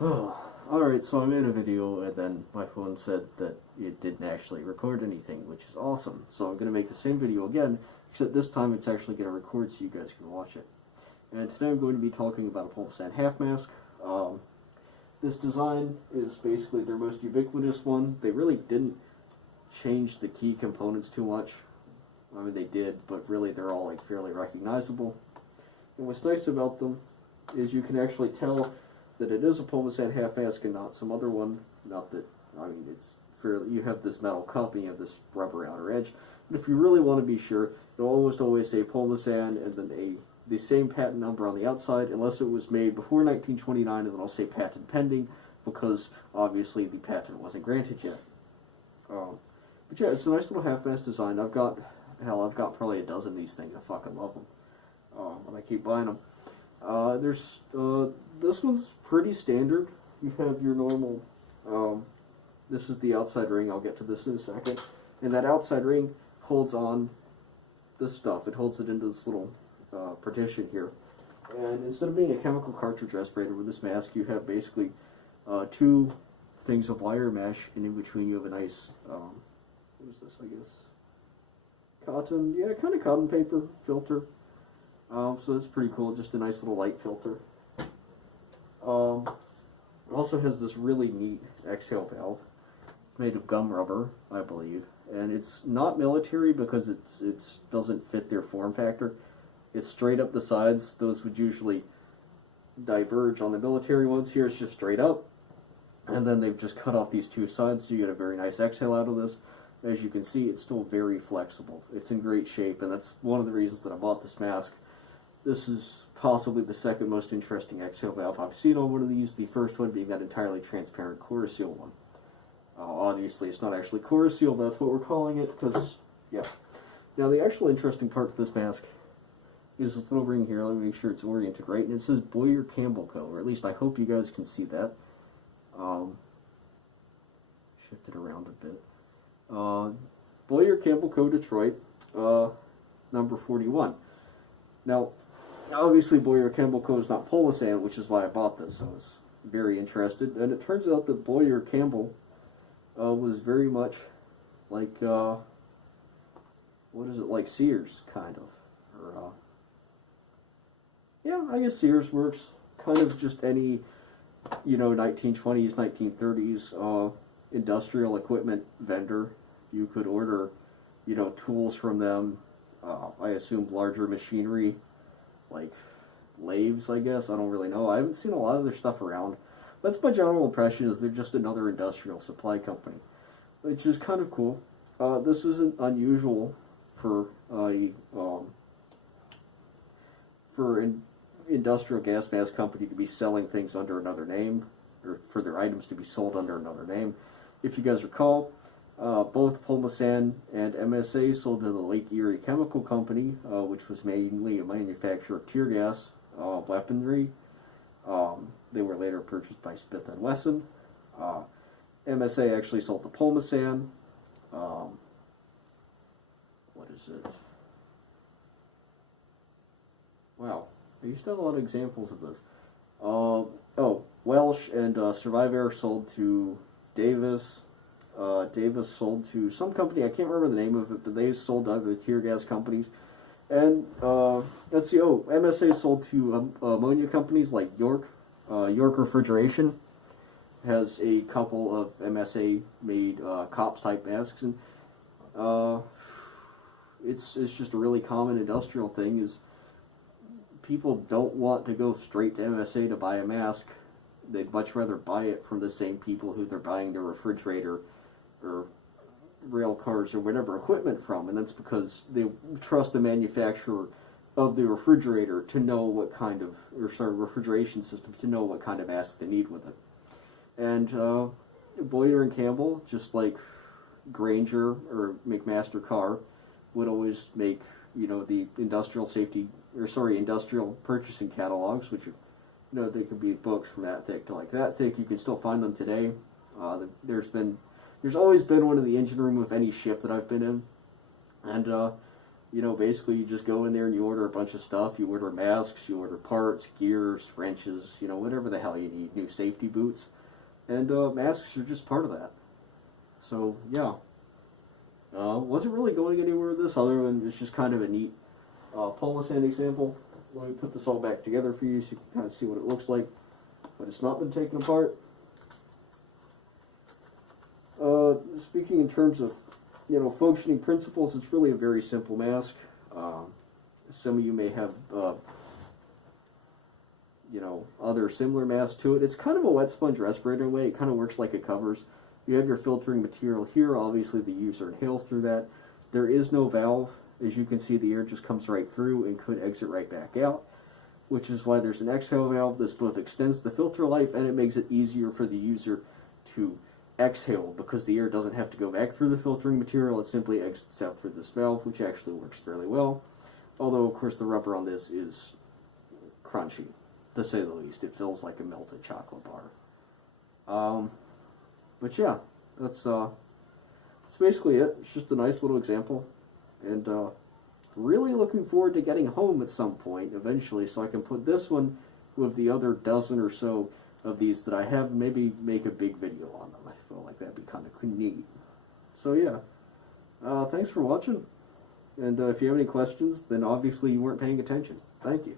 Alright, so I made a video and then my phone said that it didn't actually record anything, which is awesome. So I'm going to make the same video again, except this time it's actually going to record so you guys can watch it. And today I'm going to be talking about a Pulmosan half mask. This design is basically their most ubiquitous one. They really didn't change the key components too much. I mean, they did, but really they're all like fairly recognizable. And what's nice about them is you can actually tell that it is a Pulmosan half mask and not some other one. Not that, I mean, it's fairly, you have this metal cup and you have this rubber outer edge. But if you really want to be sure, it'll almost always say Pulmosan and then the same patent number on the outside, unless it was made before 1929, and then I'll say patent pending, because obviously the patent wasn't granted yet. But yeah, it's a nice little half mask design. I've got probably a dozen of these things. I fucking love them. And I keep buying them. This one's pretty standard. You have your normal, this is the outside ring, I'll get to this in a second, and that outside ring holds on this stuff. It holds it into this little partition here. And instead of being a chemical cartridge respirator with this mask, you have basically two things of wire mesh, and in between you have a nice, what is this, I guess, cotton, yeah, kind of cotton paper filter. So that's pretty cool, just a nice little light filter. It also has this really neat exhale valve made of gum rubber, I believe. And it's not military because it doesn't fit their form factor. It's straight up the sides. Those would usually diverge on the military ones. Here it's just straight up. And then they've just cut off these two sides so you get a very nice exhale out of this. As you can see, it's still very flexible. It's in great shape, and that's one of the reasons that I bought this mask. This is possibly the second most interesting exhale valve I've seen on one of these, the first one being that entirely transparent Corasil one. Obviously, it's not actually Corasil, but that's what we're calling it, because, yeah. Now, the actual interesting part of this mask is this little ring here. Let me make sure it's oriented right, and it says Boyer Campbell Co., or at least I hope you guys can see that. Shift it around a bit. Boyer Campbell Co., Detroit, number 41. Now, obviously Boyer Campbell Co. is not Pulmosan, which is why I bought this. I was very interested, and it turns out that Boyer Campbell was very much like, what is it, like Sears, kind of. Or, yeah, I guess Sears works. Kind of just any, 1920s, 1930s industrial equipment vendor. You could order, tools from them. I assume larger machinery, like lathes, I guess. I don't really know. I haven't seen a lot of their stuff around. That's my general impression, is they're just another industrial supply company, which is kind of cool. This isn't unusual for an industrial gas mask company to be selling things under another name, or for their items to be sold under another name. If you guys recall, both Pulmosan and MSA sold to the Lake Erie Chemical Company, which was mainly a manufacturer of tear gas weaponry. They were later purchased by Smith & Wesson. MSA actually sold to Pulmosan. What is it? Wow, I used to have a lot of examples of this. Welsh and Survivor sold to Davis. Davis sold to some company, I can't remember the name of it, but they sold to other tear gas companies. And, let's see, MSA sold to ammonia companies like York. York Refrigeration has a couple of MSA-made COPS-type masks, and it's just a really common industrial thing, is people don't want to go straight to MSA to buy a mask. They'd much rather buy it from the same people who they're buying their refrigerator or rail cars or whatever equipment from, and that's because they trust the manufacturer of the refrigerator to know what kind of, refrigeration system to know what kind of mask they need with it. And Boyer and Campbell, just like Granger or McMaster Carr, would always make, the industrial purchasing catalogs, which, they could be books from that thick to like that thick. You can still find them today. There's always been one in the engine room of any ship that I've been in, and You know, basically you just go in there and you order a bunch of stuff. You order masks, you order parts, gears, wrenches, you know, whatever the hell you need, new safety boots. And masks are just part of that. So, yeah. Wasn't really going anywhere with this other than it's just kind of a neat Pulmosan example. Let me put this all back together for you so you can kind of see what it looks like. But it's not been taken apart. Speaking in terms of, you know, functioning principles, it's really a very simple mask. Some of you may have, you know, other similar masks to it. It's kind of a wet sponge respirator in a way. It kind of works like it covers. You have your filtering material here. Obviously, the user inhales through that. There is no valve. As you can see, the air just comes right through and could exit right back out, which is why there's an exhale valve. This both extends the filter life and it makes it easier for the user to exhale because the air doesn't have to go back through the filtering material. It simply exits out through this valve, which actually works fairly well. Although, of course, the rubber on this is crunchy, to say the least. It feels like a melted chocolate bar. But yeah, that's basically it. It's just a nice little example. And really looking forward to getting home at some point eventually so I can put this one with the other dozen or so of these that I have, maybe make a big video on them. I feel like that'd be kind of neat. So yeah, thanks for watching. And if you have any questions, then obviously you weren't paying attention. Thank you.